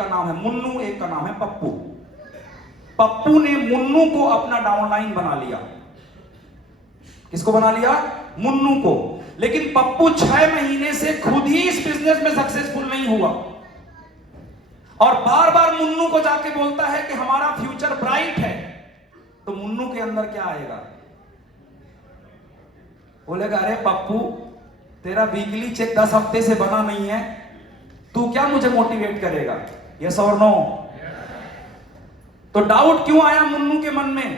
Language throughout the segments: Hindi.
का नाम है मुन्नू, एक का नाम है पप्पू। पप्पू ने मुन्नू को अपना डाउनलाइन बना लिया। किसको बना लिया? मुन्नू को। लेकिन पप्पू 6 महीने से खुद ही इस बिजनेस में सक्सेसफुल नहीं हुआ और बार बार मुन्नू को जाके बोलता है कि हमारा फ्यूचर ब्राइट है। तो मुन्नू के अंदर क्या आएगा? बोलेगा अरे पप्पू, तेरा वीकली चेक 10 हफ्ते से बना नहीं है, तू क्या मुझे मोटिवेट करेगा? यस और नो? तो डाउट क्यों आया मुन्नू के मन में?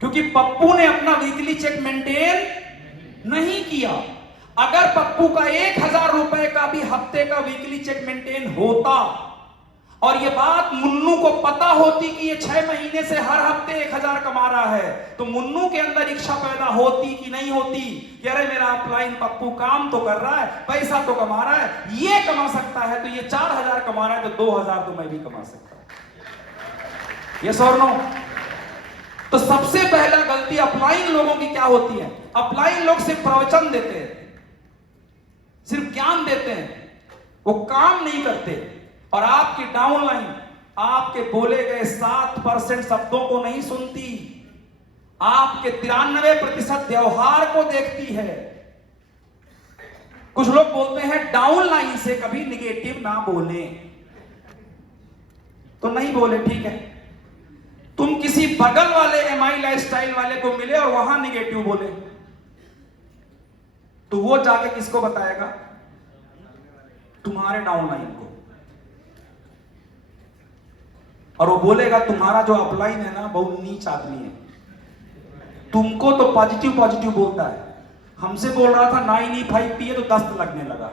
क्योंकि पप्पू ने अपना वीकली चेक मेंटेन नहीं किया। अगर पप्पू का 1000 रुपए का भी हफ्ते का वीकली चेक मेंटेन होता और ये बात मुन्नू को पता होती कि ये 6 महीने से हर हफ्ते 1000 कमा रहा है, तो मुन्नू के अंदर इच्छा पैदा होती कि नहीं होती कि अरे मेरा अपलाइन पप्पू काम तो कर रहा है, पैसा तो कमा रहा है, ये कमा सकता है, तो ये 4000 कमा रहा है तो 2000 तो मैं भी कमा सकता हूं। यस और नो? तो सबसे पहला गलती अपलाइन लोगों की क्या होती है? अपलाइन लोग सिर्फ प्रवचन देते हैं, सिर्फ ज्ञान देते हैं, वो काम नहीं करते। और आपकी डाउनलाइन आपके बोले गए 7% शब्दों को नहीं सुनती, आपके 93% व्यवहार को देखती है। कुछ लोग बोलते हैं डाउनलाइन से कभी निगेटिव ना बोले, तो नहीं बोले, ठीक है। तुम किसी बगल वाले एमआई लाइफस्टाइल वाले को मिले और वहां निगेटिव बोले, तो वो जाके किसको बताएगा? तुम्हारे डाउनलाइन को। और वो बोलेगा तुम्हारा जो अपलाइन है ना बहुत नीच आदमी है, तुमको तो पॉजिटिव पॉजिटिव बोलता है, हमसे बोल रहा था 9E5 पिए तो दस्त लगने लगा,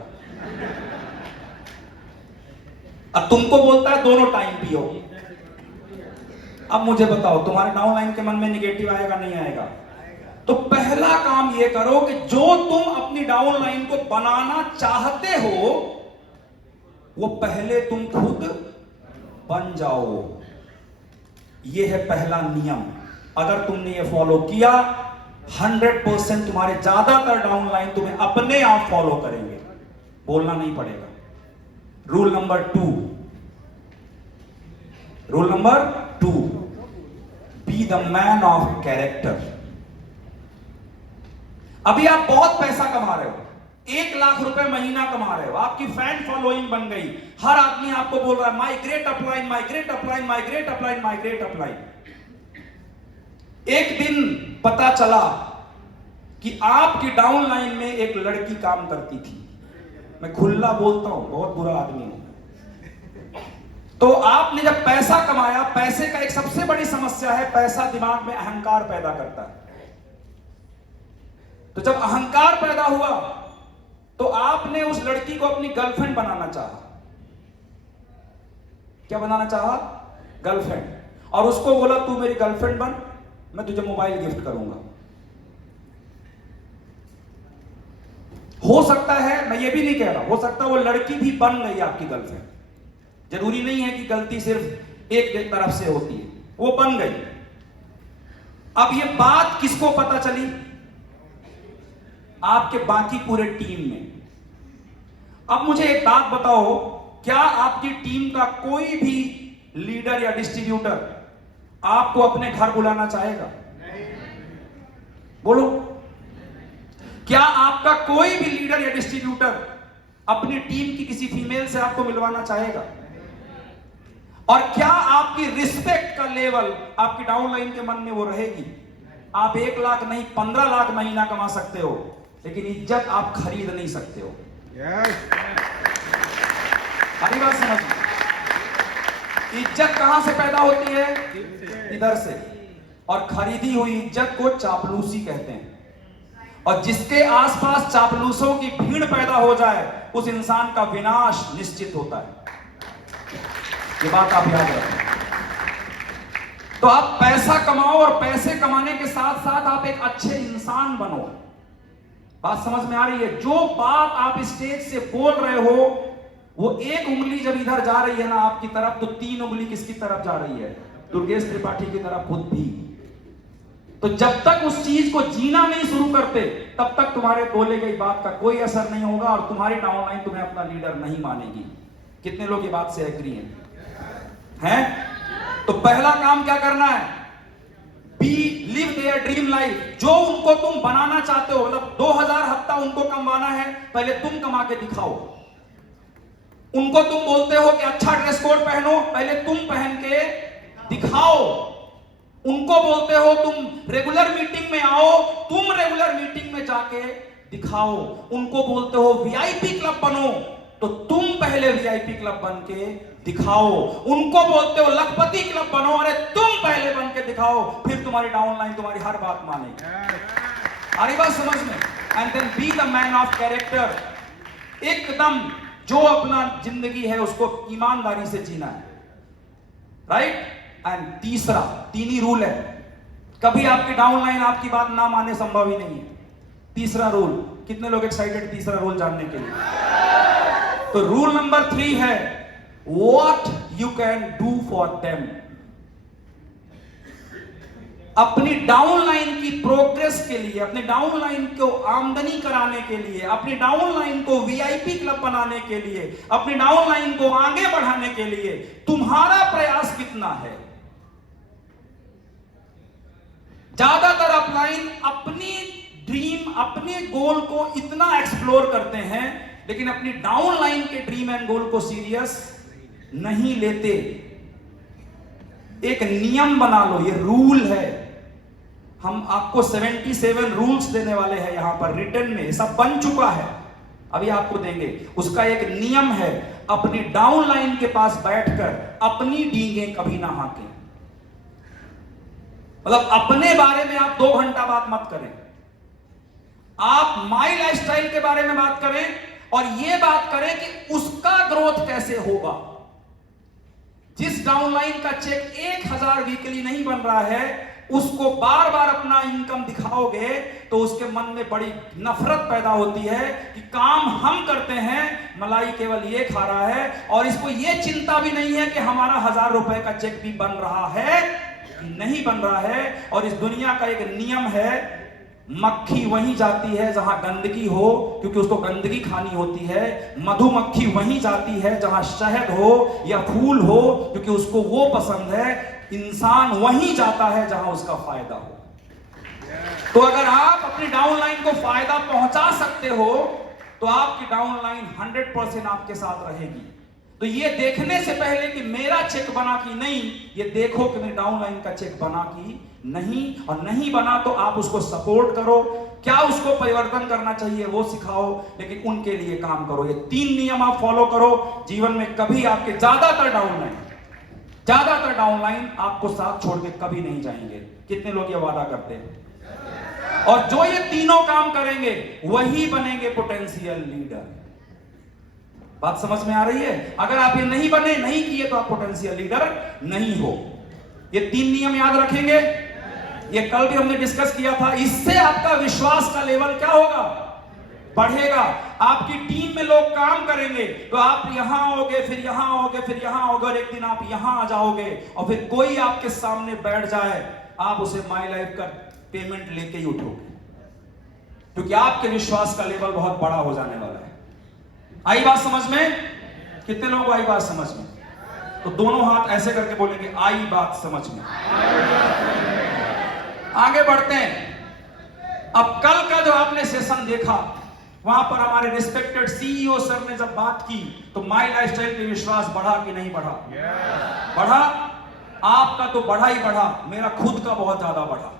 अब तुमको बोलता है दोनों टाइम पियो। अब मुझे बताओ तुम्हारे डाउनलाइन के मन में निगेटिव आएगा नहीं आएगा? तो पहला काम ये करो कि जो तुम अपनी डाउनलाइन को बनाना चाहते हो वो पहले तुम खुद बन जाओ। यह है पहला नियम। अगर तुमने ये फॉलो किया 100% तुम्हारे ज्यादातर डाउनलाइन तुम्हें अपने आप फॉलो करेंगे, बोलना नहीं पड़ेगा। Rule number 2, B the man of character. अभी आप बहुत पैसा कमा रहे हो, 1 लाख रुपए महीना कमा रहे हो, आपकी फैन फॉलोइंग बन गई, हर आदमी आपको बोल रहा है my great upline, my great upline, my great upline, my great upline. एक दिन पता चला कि आपकी डाउनलाइन में एक लड़की काम करती थी। मैं खुला बोलता हूं, बहुत बुरा आदमी हूं। तो आपने जब पैसा कमाया, पैसे का एक सबसे बड़ी समस्या है, पैसा दिमाग में अहंकार पैदा करता है। तो जब अहंकार पैदा हुआ तो आपने उस लड़की को अपनी गर्लफ्रेंड बनाना चाहा। क्या बनाना चाहा? गर्लफ्रेंड। और उसको बोला तू मेरी गर्लफ्रेंड बन, मैं तुझे मोबाइल गिफ्ट करूंगा। हो सकता है, मैं ये भी नहीं कह रहा, हो सकता है वो लड़की भी बन गई आपकी गर्लफ्रेंड। जरूरी नहीं है कि गलती सिर्फ एक तरफ से होती है, वो बन गई। अब ये बात किसको पता चली? आपके बाकी पूरे टीम में। अब मुझे एक बात बताओ, क्या आपकी टीम का कोई भी लीडर या डिस्ट्रीब्यूटर आपको अपने घर बुलाना चाहेगा? बोलो। क्या आपका कोई भी लीडर या डिस्ट्रीब्यूटर अपनी टीम की किसी फीमेल से आपको मिलवाना चाहेगा? और क्या आपकी रिस्पेक्ट का लेवल आपकी डाउनलाइन के मन में वो रहेगी? आप 1 लाख नहीं 15 लाख महीना कमा सकते हो, लेकिन इज्जत आप खरीद नहीं सकते हो। हरी बात समझ। इज्जत कहां से पैदा होती है? इधर से। और खरीदी हुई इज्जत को चापलूसी कहते हैं। और जिसके आसपास चापलूसों की भीड़ पैदा हो जाए उस इंसान का विनाश निश्चित होता है। ये बात आप याद रखें। तो आप पैसा कमाओ और पैसे कमाने के साथ साथ आप एक अच्छे इंसान बनो। बात समझ में आ रही है? जो बात आप स्टेज से बोल रहे हो वो एक उंगली जब इधर जा रही है ना आपकी तरफ, तो 3 उंगली किसकी तरफ जा रही है? दुर्गेश त्रिपाठी की तरफ खुद भी। तो जब तक उस चीज को जीना नहीं शुरू करते तब तक तुम्हारे बोले गई बात का कोई असर नहीं होगा और तुम्हारी डाउनलाइन तुम्हें अपना लीडर नहीं मानेगी। कितने लोग ये बात से एग्री हैं? तो पहला काम क्या करना है? Be live their dream life. जो उनको तुम बनाना चाहते हो, मतलब 2000 हफ्ता उनको कमाना है, पहले तुम कमा के दिखाओ। उनको तुम बोलते हो कि अच्छा ड्रेस कोड पहनो, पहले तुम पहन के दिखाओ। उनको बोलते हो तुम रेगुलर मीटिंग में आओ, तुम रेगुलर मीटिंग में जाके दिखाओ। उनको बोलते हो वीआईपी क्लब बनो, तो तुम पहले वीआईपी क्लब बन के दिखाओ। उनको बोलते हो लखपति क्लब बनो, अरे तुम पहले बन के दिखाओ, फिर तुम्हारी डाउनलाइन तुम्हारी हर बात मानेगी। आ रही बात समझ में? And then be the man of character. एकदम जो अपना जिंदगी है उसको ईमानदारी से जीना है, राइट? एंड तीसरा, तीन ही रूल है, कभी आपकी डाउनलाइन आपकी बात ना माने संभव ही नहीं है। तीसरा रूल, कितने लोग एक्साइटेड तीसरा रूल जानने के लिए? तो रूल नंबर 3 है what you can do for them. अपनी डाउनलाइन की प्रोग्रेस के लिए, अपनी डाउनलाइन को आमदनी कराने के लिए, अपनी डाउनलाइन को वीआईपी क्लब बनाने के लिए, अपनी डाउनलाइन को आगे बढ़ाने के लिए तुम्हारा प्रयास कितना है? ज्यादातर अपलाइन अपनी ड्रीम, अपने गोल को इतना एक्सप्लोर करते हैं, लेकिन अपनी डाउनलाइन के ड्रीम एंड गोल को सीरियस नहीं लेते। एक नियम बना लो, ये रूल है। हम आपको 77 रूल्स देने वाले हैं यहां पर रिटन में, सब बन चुका है, अभी आपको देंगे। उसका एक नियम है, अपनी डाउनलाइन के पास बैठकर अपनी डींगे कभी ना हाकें। मतलब अपने बारे में आप 2 घंटा बात मत करें, आप माई लाइफस्टाइल के बारे में बात करें और यह बात करें कि उसका ग्रोथ कैसे होगा। जिस डाउनलाइन का चेक 1000 वीकली नहीं बन रहा है, उसको बार बार अपना इनकम दिखाओगे तो उसके मन में बड़ी नफरत पैदा होती है कि काम हम करते हैं, मलाई केवल ये खा रहा है, और इसको ये चिंता भी नहीं है कि हमारा 1000 रुपए का चेक भी बन रहा है नहीं बन रहा है। और इस दुनिया का एक नियम है, मक्खी वहीं जाती है जहां गंदगी हो, क्योंकि उसको गंदगी खानी होती है। मधुमक्खी वहीं जाती है जहां शहद हो या फूल हो, क्योंकि उसको वो पसंद है। इंसान वहीं जाता है जहां उसका फायदा हो। तो अगर आप अपनी डाउनलाइन को फायदा पहुंचा सकते हो तो आपकी डाउनलाइन 100% आपके साथ रहेगी। तो ये देखने से पहले कि मेरा चेक बना कि नहीं, ये देखो कि मेरी डाउनलाइन का चेक बना कि नहीं, और नहीं बना तो आप उसको सपोर्ट करो, क्या उसको परिवर्तन करना चाहिए वो सिखाओ, लेकिन उनके लिए काम करो। ये 3 नियम आप फॉलो करो, जीवन में कभी आपके ज्यादातर डाउनलाइन आपको साथ छोड़ के कभी नहीं जाएंगे। कितने लोग ये वादा करते हैं? और जो ये तीनों काम करेंगे वही बनेंगे पोटेंशियल लीडर। बात समझ में आ रही है? अगर आप ये नहीं बने, नहीं किए, तो आप पोटेंशियल लीडर नहीं हो। ये 3 नियम याद रखेंगे, ये कल भी हमने डिस्कस किया था। इससे आपका विश्वास का लेवल क्या होगा? बढ़ेगा। आपकी टीम में लोग काम करेंगे तो आप यहां आओगे, फिर यहां आओगे, फिर यहां आओगे, और एक दिन आप यहां आ जाओगे, और फिर कोई आपके सामने बैठ जाए, आप उसे माई लाइफ का पेमेंट लेके ही उठोगे, क्योंकि आपके विश्वास का लेवल बहुत बड़ा हो जाने वाला है। आई बात समझ में? कितने लोग आई बात समझ में? तो दोनों हाथ ऐसे करके बोलेंगे आई बात समझ में। आगे बढ़ते हैं। अब कल का जो आपने सेशन देखा, वहां पर हमारे रिस्पेक्टेड सीईओ सर ने जब बात की, तो माई लाइफस्टाइल पे विश्वास बढ़ा कि नहीं बढ़ा? बढ़ा। आपका तो बढ़ा ही बढ़ा, मेरा खुद का बहुत ज्यादा बढ़ा।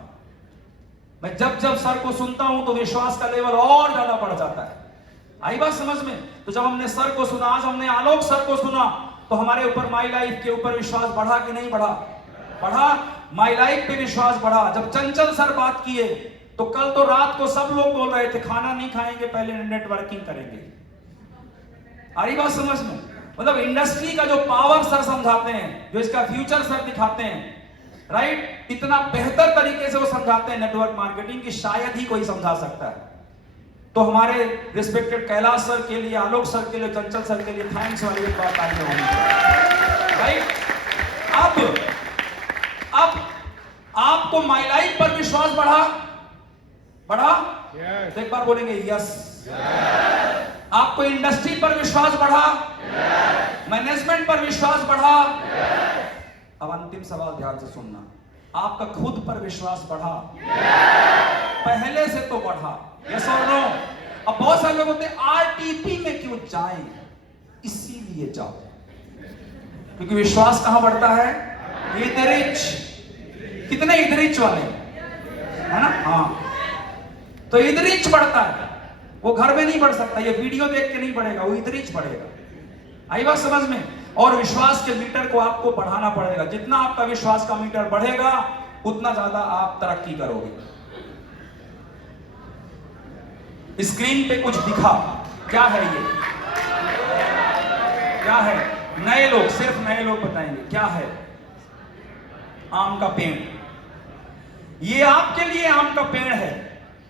मैं जब जब सर को सुनता हूं तो विश्वास का लेवल और ज्यादा बढ़ जाता है। आई बात समझ में? तो जब हमने सर को सुना, आज हमने आलोक सर को सुना, तो हमारे ऊपर माई लाइफ के ऊपर विश्वास बढ़ा कि नहीं बढ़ा? बढ़ा। माई लाइफ पे विश्वास बढ़ा। जब चंचल सर बात किए तो कल तो रात को सब लोग बोल रहे थे खाना नहीं खाएंगे, पहले नेटवर्किंग करेंगे। आ रही बात समझ में? मतलब इंडस्ट्री का जो पावर सर समझाते हैं, जो इसका फ्यूचर सर दिखाते हैं, राइट, इतना बेहतर तरीके से वो समझाते हैं नेटवर्क मार्केटिंग की शायद ही कोई समझा सकता है। तो हमारे रिस्पेक्टेड कैलाश सर के लिए, आलोक सर के लिए, चंचल सर के लिए थैंक्स वाली एक बात आगे होनी चाहिए, राइट। अब आपको माई लाइफ पर विश्वास बढ़ा? yes. तो एक बार बोलेंगे यस। आपको इंडस्ट्री पर विश्वास बढ़ा? मैनेजमेंट पर विश्वास बढ़ा। अब अंतिम सवाल ध्यान से सुनना, आपका खुद पर विश्वास बढ़ा? पहले से तो बढ़ा, यस और नो? अब बहुत सारे लोग होते हैं आरटीपी में क्यों जाएं? इसीलिए जाओ, क्योंकि विश्वास कहां बढ़ता है? इधरिच। कितने इधरिच वाले है ना? हाँ, तो इधरिच बढ़ता है, वो घर में नहीं बढ़ सकता, ये वीडियो देख के नहीं बढ़ेगा, वो इधरिच बढ़ेगा। आई बात समझ में? और विश्वास के मीटर को आपको बढ़ाना पड़ेगा। जितना आपका विश्वास का मीटर बढ़ेगा उतना ज्यादा आप तरक्की करोगे। स्क्रीन पे कुछ दिखा, क्या है ये? क्या है? नए लोग, सिर्फ नए लोग बताएंगे क्या है। आम का पेड़। ये आपके लिए आम का पेड़ है,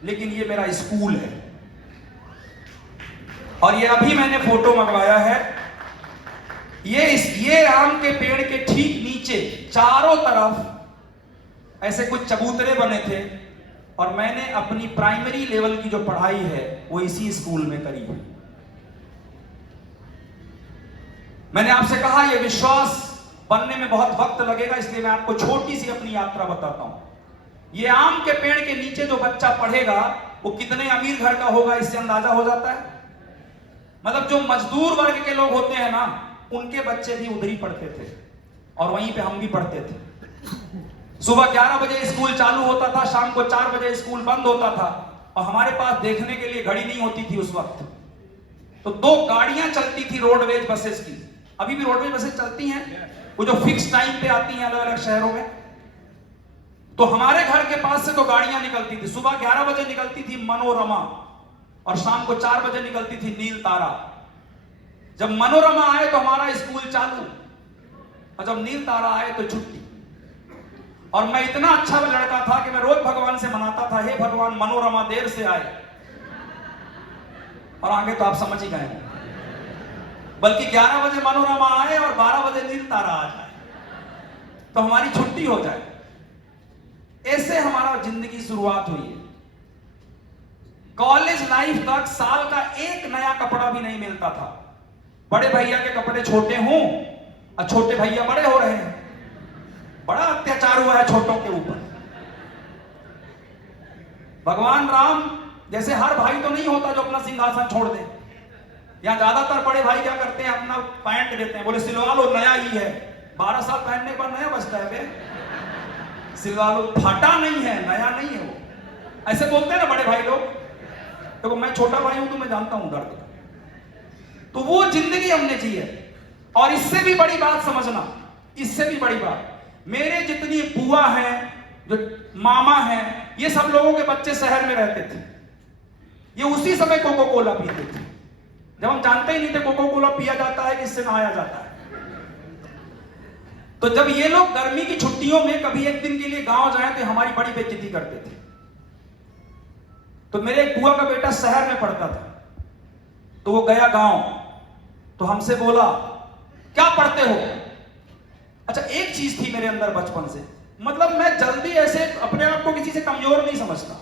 लेकिन ये मेरा स्कूल है। और ये अभी मैंने फोटो मंगवाया है। ये आम के पेड़ के ठीक नीचे चारों तरफ ऐसे कुछ चबूतरे बने थे, और मैंने अपनी प्राइमरी लेवल की जो पढ़ाई है वो इसी स्कूल में करी है। मैंने आपसे कहा ये विश्वास बनने में बहुत वक्त लगेगा, इसलिए मैं आपको छोटी सी अपनी यात्रा बताता हूं। ये आम के पेड़ के नीचे जो बच्चा पढ़ेगा वो कितने अमीर घर का होगा, इससे अंदाजा हो जाता है। मतलब जो मजदूर वर्ग के लोग होते हैं ना, उनके बच्चे भी उधर ही पढ़ते थे, और वहीं पे हम भी पढ़ते थे। सुबह 11 बजे स्कूल चालू होता था, शाम को 4 बजे स्कूल बंद होता था, और हमारे पास देखने के लिए घड़ी नहीं होती थी उस वक्त। तो 2 गाड़ियां चलती थी रोडवेज बसेस की। अभी भी रोडवेज बसेस चलती हैं, वो जो फिक्स टाइम पे आती हैं अलग अलग शहरों में। तो हमारे घर के पास से 2 गाड़ियां निकलती थी। सुबह 11 बजे निकलती थी मनोरमा, और शाम को 4 बजे निकलती थी नील तारा। जब मनोरमा आए तो हमारा स्कूल चालू, और जब नील तारा आए तो छुट्टी। और मैं इतना अच्छा लड़का था कि मैं रोज भगवान से मनाता था, हे भगवान मनोरमा देर से आए। और आगे तो आप समझ ही गए हैं, बल्कि 11 बजे मनोरमा आए और 12 बजे नील तारा आ जाए, तो हमारी छुट्टी हो जाए। ऐसे हमारा जिंदगी शुरुआत हुई है। कॉलेज लाइफ तक साल का एक नया कपड़ा भी नहीं मिलता था। बड़े भैया के कपड़े छोटे हों और छोटे भैया बड़े हो रहे हैं। बड़ा अत्याचार हुआ है छोटों के ऊपर। भगवान राम जैसे हर भाई तो नहीं होता जो अपना सिंहासन छोड़ दे। यहां ज्यादातर बड़े भाई क्या करते हैं, अपना पैंट देते हैं, बोले सिलवा लो नया ही है। 12 साल पहनने पर नया बचता है बे, सिलवा लो, फटा नहीं है, नया नहीं है वो। ऐसे बोलते हैं ना बड़े भाई लोग। देखो मैं छोटा भाई हूं तो मैं जानता हूं दर्द। तो वो जिंदगी हमने जी है। और इससे भी बड़ी बात समझना, इससे भी बड़ी बात, मेरे जितनी बुआ हैं, जो मामा हैं, ये सब लोगों के बच्चे शहर में रहते थे। ये उसी समय कोको कोला पीते थे, जब हम जानते ही नहीं थे कोको कोला पिया जाता है, किससे नहाया जाता है। तो जब ये लोग गर्मी की छुट्टियों में कभी एक दिन के लिए गांव जाए तो हमारी बड़ी बेइज्जती करते थे। तो मेरे एक बुआ का बेटा शहर में पढ़ता था, तो वो गया गांव, तो हमसे बोला क्या पढ़ते हो। अच्छा एक चीज थी मेरे अंदर बचपन से, मतलब मैं जल्दी ऐसे अपने आप को किसी से कमजोर नहीं समझता।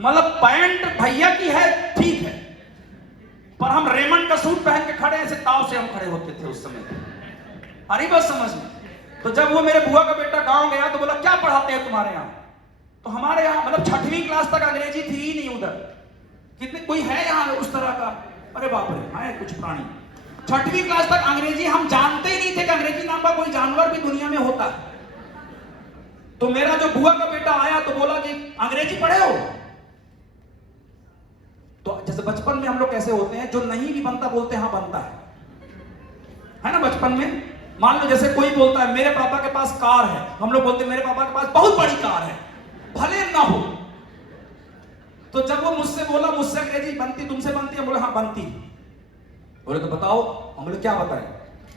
मतलब पैंट भैया की है ठीक है, पर हम रेमंड का सूट पहन के खड़े, ऐसे ताव से हम खड़े होते थे उस समय। अरे बस समझ में। तो जब वो मेरे बुआ का बेटा गांव गया तो बोला क्या पढ़ाते हैं तुम्हारे यहाँ। तो हमारे यहाँ मतलब 6वीं क्लास तक अंग्रेजी थी ही नहीं उधर। कितने कोई है यहाँ उस तरह का? अरे बाप रे, है कुछ प्राणी। 6वीं क्लास तक अंग्रेजी हम जानते ही नहीं थे कि अंग्रेजी नाम का कोई जानवर भी दुनिया में होता है। तो मेरा जो बुआ का बेटा आया तो बोला कि अंग्रेजी पढ़े हो। तो जैसे बचपन में हम लोग कैसे होते हैं, जो नहीं भी बनता बोलते हाँ बनता है ना। बचपन में मान लो जैसे कोई बोलता है मेरे पापा के पास कार है, हम लोग बोलते हैं मेरे पापा के पास बहुत बड़ी कार है, भले ना हो। तो जब वो मुझसे बोला मुझसे अंग्रेजी बनती तुमसे बनती है, बोले हाँ बनती। बोले तो बताओ। हम बोले क्या बताएं।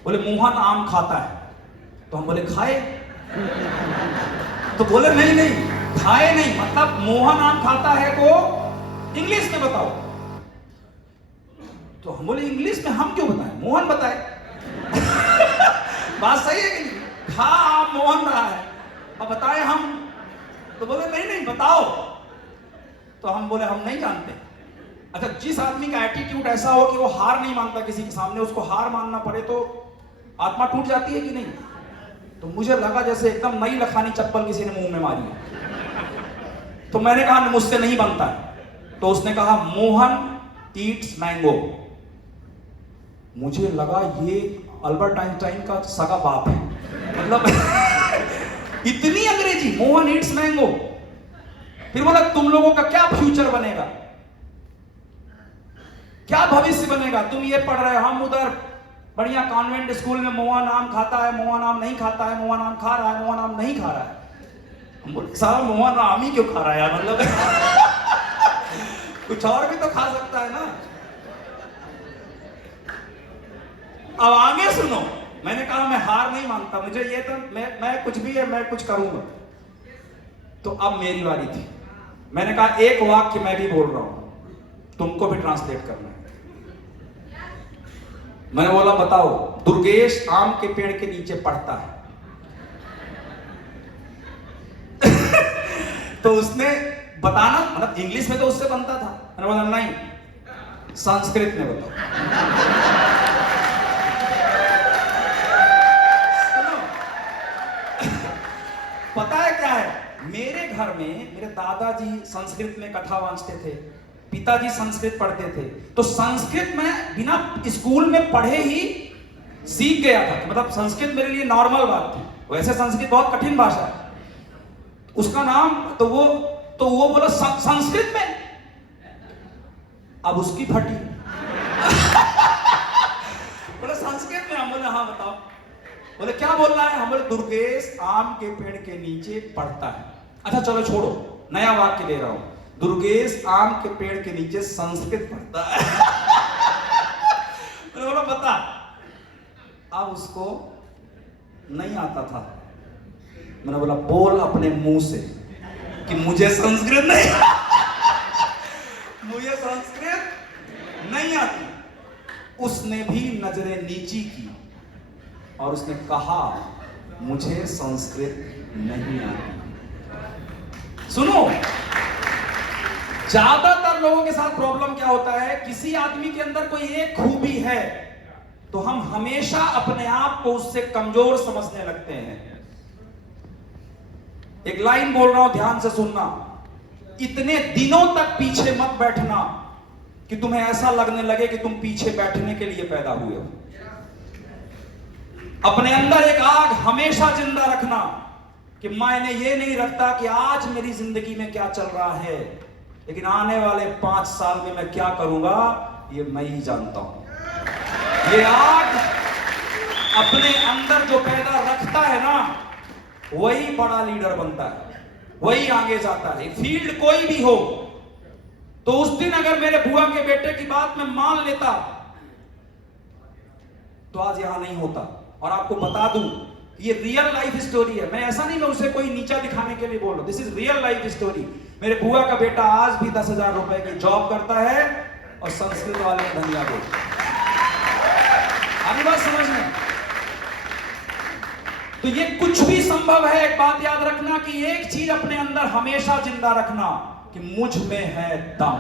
बोले मोहन आम खाता है। तो हम बोले खाए। तो बोले नहीं नहीं खाए नहीं, मतलब मोहन आम खाता है को इंग्लिश में बताओ। तो हम बोले इंग्लिश में हम क्यों बताएं, मोहन बताए। बात सही है कि नहीं? खा आम मोहन रहा है, अब बताए हम। तो बोले नहीं नहीं बताओ। तो हम बोले हम नहीं जानते। अच्छा, जिस आदमी का एटीट्यूड ऐसा हो कि वो हार नहीं मानता किसी के सामने, उसको हार मानना पड़े तो आत्मा टूट जाती है कि नहीं? तो मुझे लगा जैसे एकदम नई लखानी चप्पल किसी ने मुंह में मारी है। तो मैंने कहा मुझसे नहीं बनता है। तो उसने कहा मोहन ईट्स मैंगो। मुझे लगा ये अल्बर्ट आइंस्टाइन का सगा बाप है, मतलब इतनी अंग्रेजी, मोहन ईट्स मैंगो। फिर बोला तुम लोगों का क्या फ्यूचर बनेगा, क्या भविष्य बनेगा? तुम ये पढ़ रहे हो, हम उधर बढ़िया कॉन्वेंट स्कूल में मोहन आम खाता है, मोहन आम नहीं खाता है, मोहन आम खा रहा है, मोहन आम नहीं खा रहा है। हम बोले सारा मोहन आम ही क्यों खा रहा है यार, मतलब कुछ और भी तो खा सकता है ना। अब आगे सुनो, मैंने कहा मैं हार नहीं मानता, मुझे ये तो मैं कुछ भी है, मैं कुछ करूंगा। तो अब मेरी बारी थी। मैंने कहा एक वाक्य मैं भी बोल रहा हूं, तुमको भी ट्रांसलेट करना है। मैंने बोला बताओ, दुर्गेश आम के पेड़ के नीचे पढ़ता है। तो उसने बताना, मतलब इंग्लिश में तो उससे बनता था। मैंने बोला नहीं, संस्कृत में बताओ। पता है क्या है, मेरे घर में मेरे दादाजी संस्कृत में कथा वांचते थे, पिताजी संस्कृत पढ़ते थे। तो संस्कृत में बिना स्कूल में पढ़े ही सीख गया था। मतलब संस्कृत मेरे लिए नॉर्मल बात थी। वैसे संस्कृत बहुत कठिन भाषा है, उसका नाम तो वो बोला संस्कृत में। अब उसकी फटी। बोले संस्कृत में। हम बोले हाँ बताओ। बोले क्या बोल रहा है? हम बोले दुर्गेश आम के पेड़ के नीचे पढ़ता है। अच्छा चलो छोड़ो, नया वाक्य ले रहा हूं। दुर्गेश आम के पेड़ के नीचे संस्कृत पढ़ता है। मैंने बोला बता। अब उसको नहीं आता था। मैंने बोला बोल अपने मुंह से कि मुझे संस्कृत नहीं मुझे संस्कृत नहीं आती। उसने भी नजरें नीची की और उसने कहा मुझे संस्कृत नहीं आती। सुनो, ज्यादातर लोगों के साथ प्रॉब्लम क्या होता है, किसी आदमी के अंदर कोई एक खूबी है तो हम हमेशा अपने आप को उससे कमजोर समझने लगते हैं। एक लाइन बोल रहा हूं, ध्यान से सुनना। इतने दिनों तक पीछे मत बैठना कि तुम्हें ऐसा लगने लगे कि तुम पीछे बैठने के लिए पैदा हुए हो। अपने अंदर एक आग हमेशा जिंदा रखना कि मायने ये नहीं रखता कि आज मेरी जिंदगी में क्या चल रहा है, लेकिन आने वाले 5 साल में मैं क्या करूंगा ये मैं ही जानता हूं। ये आग अपने अंदर जो पैदा रखता है ना, वही बड़ा लीडर बनता है, वही आगे जाता है। फील्ड कोई भी हो। तो उस दिन अगर मेरे बुआ के बेटे की बात मैं मान लेता तो आज यहां नहीं होता। और आपको बता दूं, ये रियल लाइफ स्टोरी है। मैं ऐसा नहीं, मैं उसे कोई नीचा दिखाने के लिए बोल रहा हूं। This is real life story. मेरे बुआ का बेटा आज भी 10,000 रुपए की जॉब करता है और संस्कृत वाले में धनिया बोल। अभी बात समझ में? तो ये कुछ भी संभव है। एक बात याद रखना कि एक चीज अपने अंदर हमेशा जिंदा रखना कि मुझ में है दम।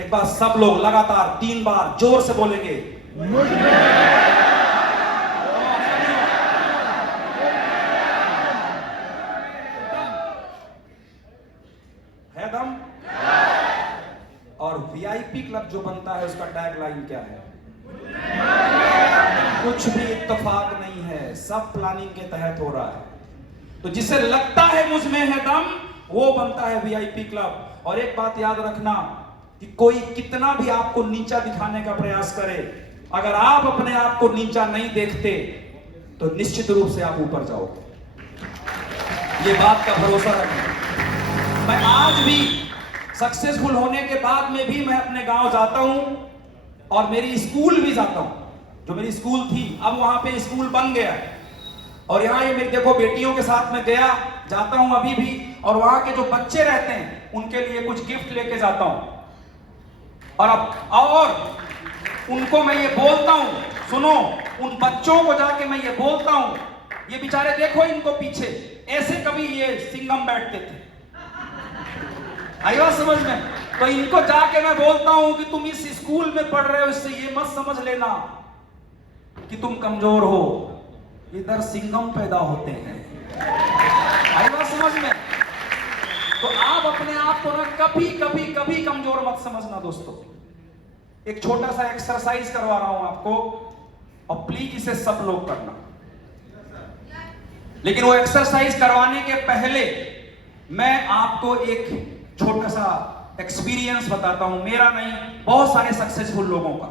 एक बार सब लोग लगातार 3 बार जोर से बोलेंगे, मुझ में है दम। और वीआईपी क्लब जो बनता है उसका टैग लाइन क्या है? कुछ भी इत्तेफाक नहीं है, सब प्लानिंग के तहत हो रहा है। तो जिसे लगता है मुझ में है दम, वो बनता है वीआईपी क्लब। और एक बात याद रखना कि कोई कितना भी आपको नीचा दिखाने का प्रयास करे, अगर आप अपने आप को नीचा नहीं देखते तो निश्चित रूप से आप ऊपर जाओगे। ये बात का भरोसा रखना। मैं आज भी सक्सेसफुल होने के बाद में भी मैं अपने गांव जाता हूं और मेरी स्कूल भी जाता हूं। जो मेरी स्कूल थी, अब वहां पे स्कूल बन गया। और यहाँ ये मेरे देखो बेटियों के साथ में गया जाता हूं अभी भी, और वहां के जो बच्चे रहते हैं उनके लिए कुछ गिफ्ट लेके जाता हूं। और उनको मैं ये बोलता हूं, सुनो, उन बच्चों को जाके मैं ये बोलता हूं, ये बेचारे देखो इनको पीछे, ऐसे कभी ये सिंघम बैठते थे। आई बात समझ में? तो इनको जाके मैं बोलता हूं कि तुम इस स्कूल में पढ़ रहे हो, इससे ये मत समझ लेना कि तुम कमजोर हो, इधर सिंघम पैदा होते हैं। आई बात समझ में? तो आप अपने आप को ना कभी कभी कभी कमजोर मत समझना दोस्तों। एक छोटा सा एक्सरसाइज करवा रहा हूं आपको, और प्लीज इसे सब लोग करना। लेकिन वो एक्सरसाइज करवाने के पहले मैं आपको एक छोटा सा एक्सपीरियंस बताता हूं, मेरा नहीं, बहुत सारे सक्सेसफुल लोगों का।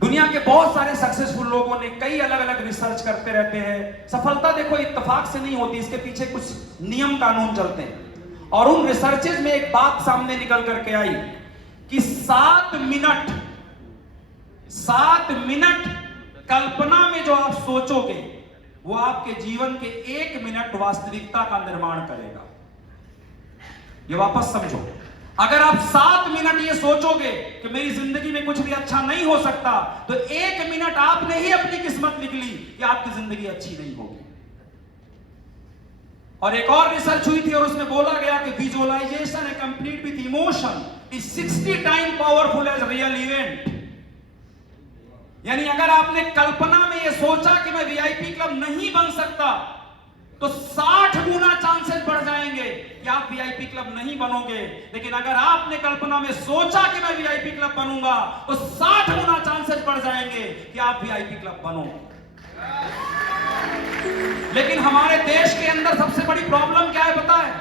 दुनिया के बहुत सारे सक्सेसफुल लोगों ने कई अलग अलग रिसर्च करते रहते हैं। सफलता देखो इत्तेफाक से नहीं होती, इसके पीछे कुछ नियम कानून चलते हैं। और उन रिसर्चेज में एक बात सामने निकल करके आई कि 7 मिनट कल्पना में जो आप सोचोगे वो आपके जीवन के 1 मिनट वास्तविकता का निर्माण करेगा। ये वापस समझो, अगर आप 7 मिनट ये सोचोगे कि मेरी जिंदगी में कुछ भी अच्छा नहीं हो सकता, तो 1 मिनट आपने ही अपनी किस्मत लिख ली कि आपकी जिंदगी अच्छी नहीं होगी। और एक और रिसर्च हुई थी और उसमें बोला गया कि visualisation a complete with emotion is 60 time powerful as real event. यानी अगर आपने कल्पना में यह सोचा कि मैं वीआईपी क्लब नहीं बन सकता, तो 60 गुना चांसेस बढ़ जाएंगे कि आप वीआईपी क्लब नहीं बनोगे। लेकिन अगर आपने कल्पना में सोचा कि मैं वीआईपी क्लब बनूंगा, तो 60 गुना चांसेस बढ़ जाएंगे कि आप वीआईपी क्लब बनोगे। लेकिन हमारे देश के अंदर सबसे बड़ी प्रॉब्लम क्या है पता है?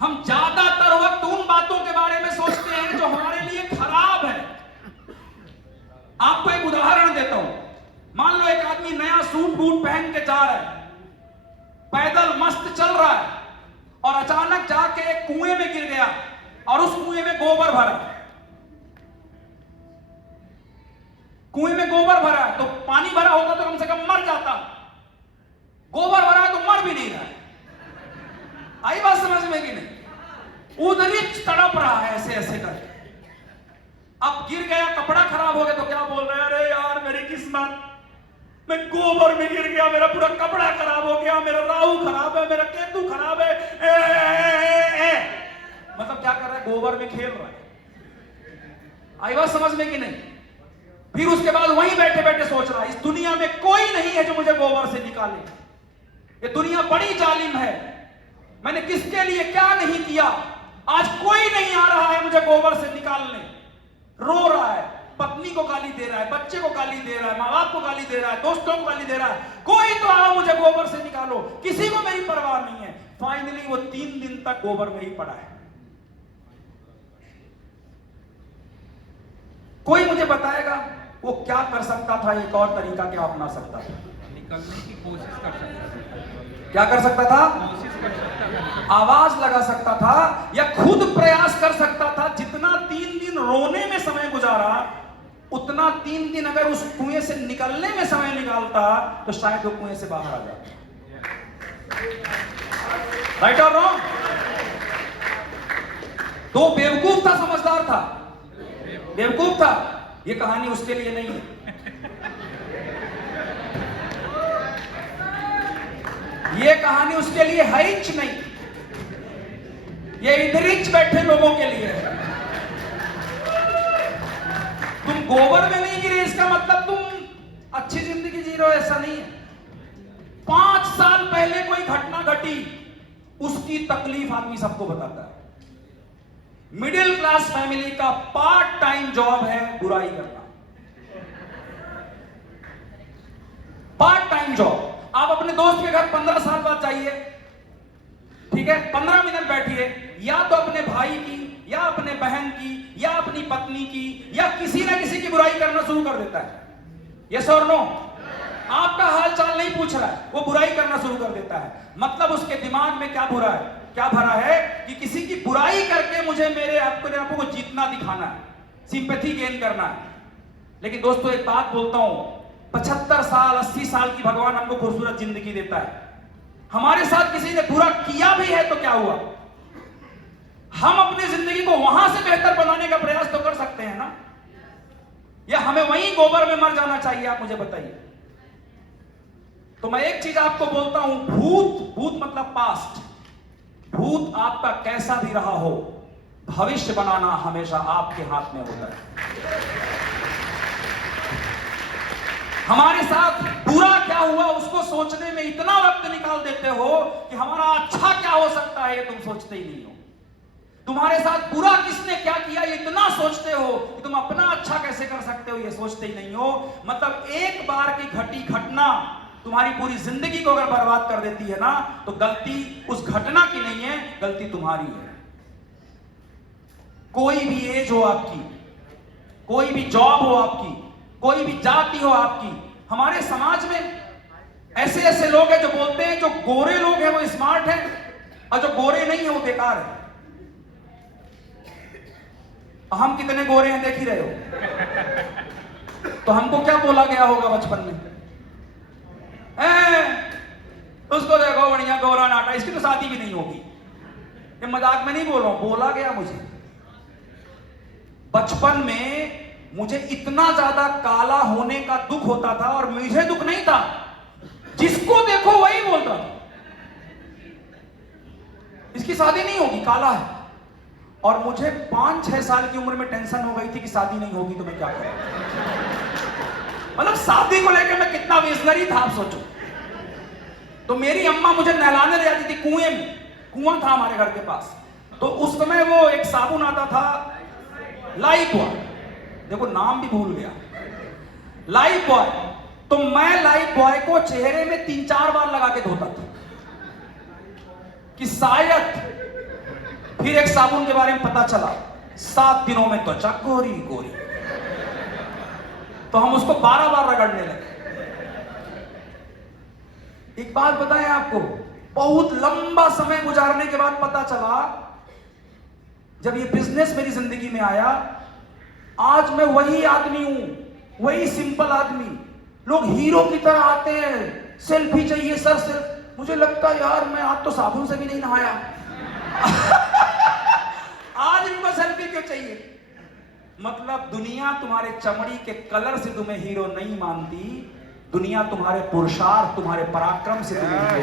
हम ज्यादातर वक्त उन बातों के बारे में सोचते हैं जो हमारे लिए खराब है। आपको एक उदाहरण देता हूं। मान लो एक आदमी नया सूट बूट पहन के जा रहा है, पैदल मस्त चल रहा है, और अचानक जाके एक कुएं में गिर गया और उस कुएं में गोबर भरा। कुएं में गोबर भरा, तो पानी भरा होता तो कम से कम मर जाता। गोबर भरा है तो मर भी नहीं रहा है। आई बात समझ में कि नहीं? उधरी तड़प रहा है ऐसे ऐसे करके। अब गिर गया, कपड़ा खराब हो गया, तो क्या बोल रहे हैं? अरे यार मेरी किस्मत, मैं गोबर में गिर गया, मेरा पूरा कपड़ा खराब हो गया, मेरा राहु खराब है, मेरा केतु खराब है। मतलब क्या कर रहा है? गोबर में खेल रहा है। आई बात समझ में कि नहीं? फिर उसके बाद वहीं बैठे बैठे सोच रहा है, इस दुनिया में कोई नहीं है जो मुझे गोबर से निकाले। ये दुनिया बड़ी जालिम है, मैंने किसके लिए क्या नहीं किया, आज कोई नहीं आ रहा है मुझे गोबर से निकालने। रो रहा है, पत्नी को गाली दे रहा है, बच्चे को गाली दे रहा है, माँ बाप को गाली दे रहा है, दोस्तों को गाली दे रहा है, कोई तो आओ मुझे गोबर से निकालो। किसी को मेरी परवाह नहीं है। फाइनली वो 3 दिन तक गोबर में ही पड़ा है। कोई मुझे बताएगा वो क्या कर सकता था? एक और तरीका क्या अपना सकता था? निकलने की कोशिश कर सकता था। क्या कर सकता था? कोशिश कर सकता था, आवाज लगा सकता था, या खुद प्रयास कर सकता था। जितना 3 दिन रोने में समय गुजारा, उतना 3 दिन अगर उस कुएं से निकलने में समय निकालता, तो शायद वो कुएं से बाहर आ जाता। राइट और रॉन्ग? तो बेवकूफ था, समझदार था? बेवकूफ था। ये कहानी उसके लिए नहीं है, ये कहानी उसके लिए है ही नहीं, ये इधर बैठे लोगों के लिए है। तुम गोबर में नहीं गिरे इसका मतलब तुम अच्छी जिंदगी जी रहे हो, ऐसा नहीं है। 5 साल पहले कोई घटना घटी, उसकी तकलीफ आदमी सबको बताता है। मिडिल क्लास फैमिली का पार्ट टाइम जॉब है बुराई करना। Part time job. आप अपने दोस्त के घर 15 साल बाद जाइए, ठीक है, 15 मिनट बैठिए, या तो अपने भाई की, या अपने बहन की, या अपनी पत्नी की, या किसी ना किसी की बुराई करना शुरू कर देता है। यस और नो? आपका हाल चाल नहीं पूछ रहा है, वो बुराई करना शुरू कर देता है। मतलब उसके दिमाग में क्या भरा है? क्या भरा है कि किसी की बुराई करके मुझे मेरे अपने आप को जीतना दिखाना है, सिंपैथी गेन करना है। लेकिन दोस्तों एक बात बोलता हूं, 75 साल 80 साल की भगवान हमको खूबसूरत जिंदगी देता है। हमारे साथ किसी ने बुरा किया भी है तो क्या हुआ? हम अपनी जिंदगी को वहां से बेहतर बनाने का प्रयास तो कर सकते हैं ना, या हमें वहीं गोबर में मर जाना चाहिए? आप मुझे बताइए। तो मैं एक चीज आपको बोलता हूं, भूत मतलब पास्ट, भूत आपका कैसा भी रहा हो, भविष्य बनाना हमेशा आपके हाथ में होता है। हमारे साथ बुरा क्या हुआ उसको सोचने में इतना वक्त निकाल देते हो कि हमारा अच्छा क्या हो सकता है ये तुम सोचते ही नहीं हो। तुम्हारे साथ बुरा किसने क्या किया ये इतना सोचते हो कि तुम अपना अच्छा कैसे कर सकते हो ये सोचते ही नहीं हो। मतलब एक बार की घटी घटना तुम्हारी पूरी जिंदगी को अगर बर्बाद कर देती है ना, तो गलती उस घटना की नहीं है, गलती तुम्हारी है। कोई भी एज हो आपकी, कोई भी जॉब हो आपकी, कोई भी जाति हो आपकी, हमारे समाज में ऐसे ऐसे लोग हैं जो बोलते हैं जो गोरे लोग हैं वो स्मार्ट हैं और जो गोरे नहीं है वो बेकार है। हम कितने गोरे हैं देख ही रहे हो। तो हमको क्या बोला गया होगा बचपन में, उसको देखो बढ़िया गोरा नाटा, इसकी तो शादी भी नहीं होगी। ये मजाक में नहीं बोल रहा हूं, बोला गया मुझे। बचपन में मुझे इतना ज्यादा काला होने का दुख होता था, और मुझे दुख नहीं था, जिसको देखो वही बोलता था इसकी शादी नहीं होगी, काला है। और मुझे 5-6 साल की उम्र में टेंशन हो गई थी कि शादी नहीं होगी तो मैं क्या करूं। मतलब शादी को लेकर मैं कितना विजनरी था आप सोचो। तो मेरी अम्मा मुझे नहलाने ले जाती थी कुएं में, कुआं था हमारे घर के पास। तो उस समय वो एक साबुन आता था लाइफ बॉय, देखो नाम भी भूल गया, लाइफ बॉय। तो मैं लाइफ बॉय को चेहरे में 3-4 बार लगा के धोता था कि शायद फिर एक साबुन के बारे में पता चला, 7 दिनों में त्वचा गोरी गोरी, तो हम उसको 12 बार रगड़ने लगे। एक बात बताएं आपको, बहुत लंबा समय गुजारने के बाद पता चला, जब ये बिजनेस मेरी जिंदगी में आया, आज मैं वही आदमी हूं, वही सिंपल आदमी। लोग हीरो की तरह आते हैं, सेल्फी चाहिए सर सिर्फ। मुझे लगता है यार मैं आज तो साबुन से भी नहीं नहाया। आज इनको सेल्फी क्यों चाहिए। मतलब दुनिया तुम्हारे चमड़ी के कलर से तुम्हें हीरो नहीं मानती, दुनिया तुम्हारे पुरुषार्थ, तुम्हारे पराक्रम से तुम्हें हीरो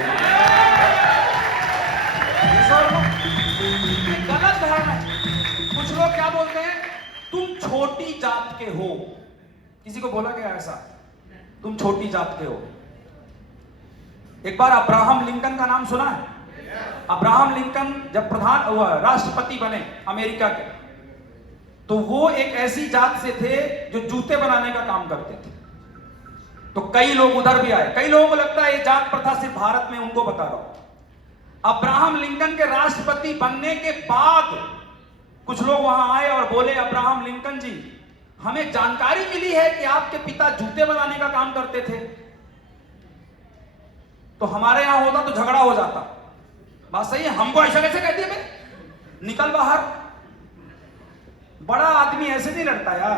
मानती। गलत धारणा है। कुछ लोग क्या बोलते हैं, तुम छोटी जात के हो। किसी को बोला गया ऐसा, तुम छोटी जात के हो। एक बार अब्राहम लिंकन का नाम सुना है? अब्राहम लिंकन जब राष्ट्रपति बने अमेरिका के, तो वो एक ऐसी जात से थे जो जूते बनाने का काम करते थे। तो कई लोग उधर भी आए। कई लोगों को लगता है ये जात प्रथा सिर्फ भारत में, उनको बता रहा हूं। अब्राहम लिंकन के राष्ट्रपति बनने के बाद कुछ लोग वहां आए और बोले, अब्राहम लिंकन जी, हमें जानकारी मिली है कि आपके पिता जूते बनाने का काम करते थे। तो हमारे यहां होता तो झगड़ा हो जाता। बात सही है, हमको ऐसा कैसे कहती है बे? निकल बाहर। बड़ा आदमी ऐसे नहीं लड़ता यार।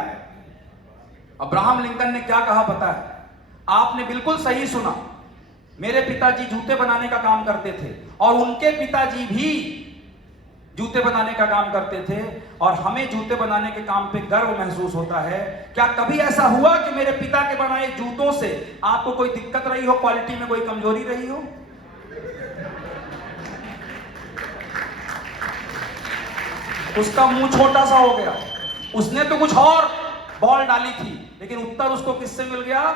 अब्राहम लिंकन ने क्या कहा पता है? आपने बिल्कुल सही सुना। मेरे पिताजी जूते बनाने का काम करते थे और उनके पिताजी भी जूते बनाने का काम करते थे, और हमें जूते बनाने के काम पे गर्व महसूस होता है। क्या कभी ऐसा हुआ कि मेरे पिता के बनाए जूतों से आपको कोई दिक्कत रही हो, क्वालिटी में कोई कमजोरी रही हो? उसका मुंह छोटा सा हो गया, उसने तो कुछ और बॉल डाली थी, लेकिन उत्तर उसको किससे मिल गया?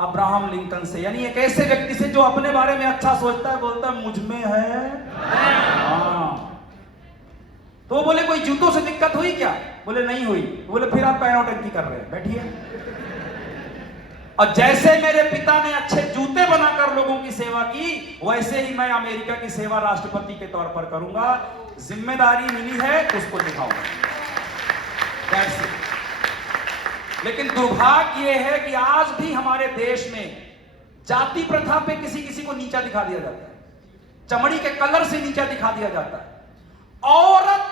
अब्राहम लिंकन से। यानी एक ऐसे व्यक्ति से जो अपने बारे में अच्छा सोचता है, बोलता है मुझ में है। हाँ। तो वो बोले कोई जूतों से दिक्कत हुई क्या? बोले नहीं हुई। बोले फिर आप पैरों टंकी कर रहे हैं, बैठिए। और जैसे मेरे पिता ने अच्छे जूते बनाकर लोगों की सेवा की, वैसे ही मैं अमेरिका की सेवा राष्ट्रपति के तौर पर करूंगा। जिम्मेदारी मिली है, उसको दिखाऊंगा। That's it। लेकिन दुर्भाग्य यह है कि आज भी हमारे देश में जाति प्रथा पे किसी किसी को नीचा दिखा दिया जाता है, चमड़ी के कलर से नीचा दिखा दिया जाता है। औरत,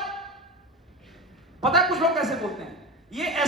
पता है कुछ लोग कैसे बोलते हैं, ये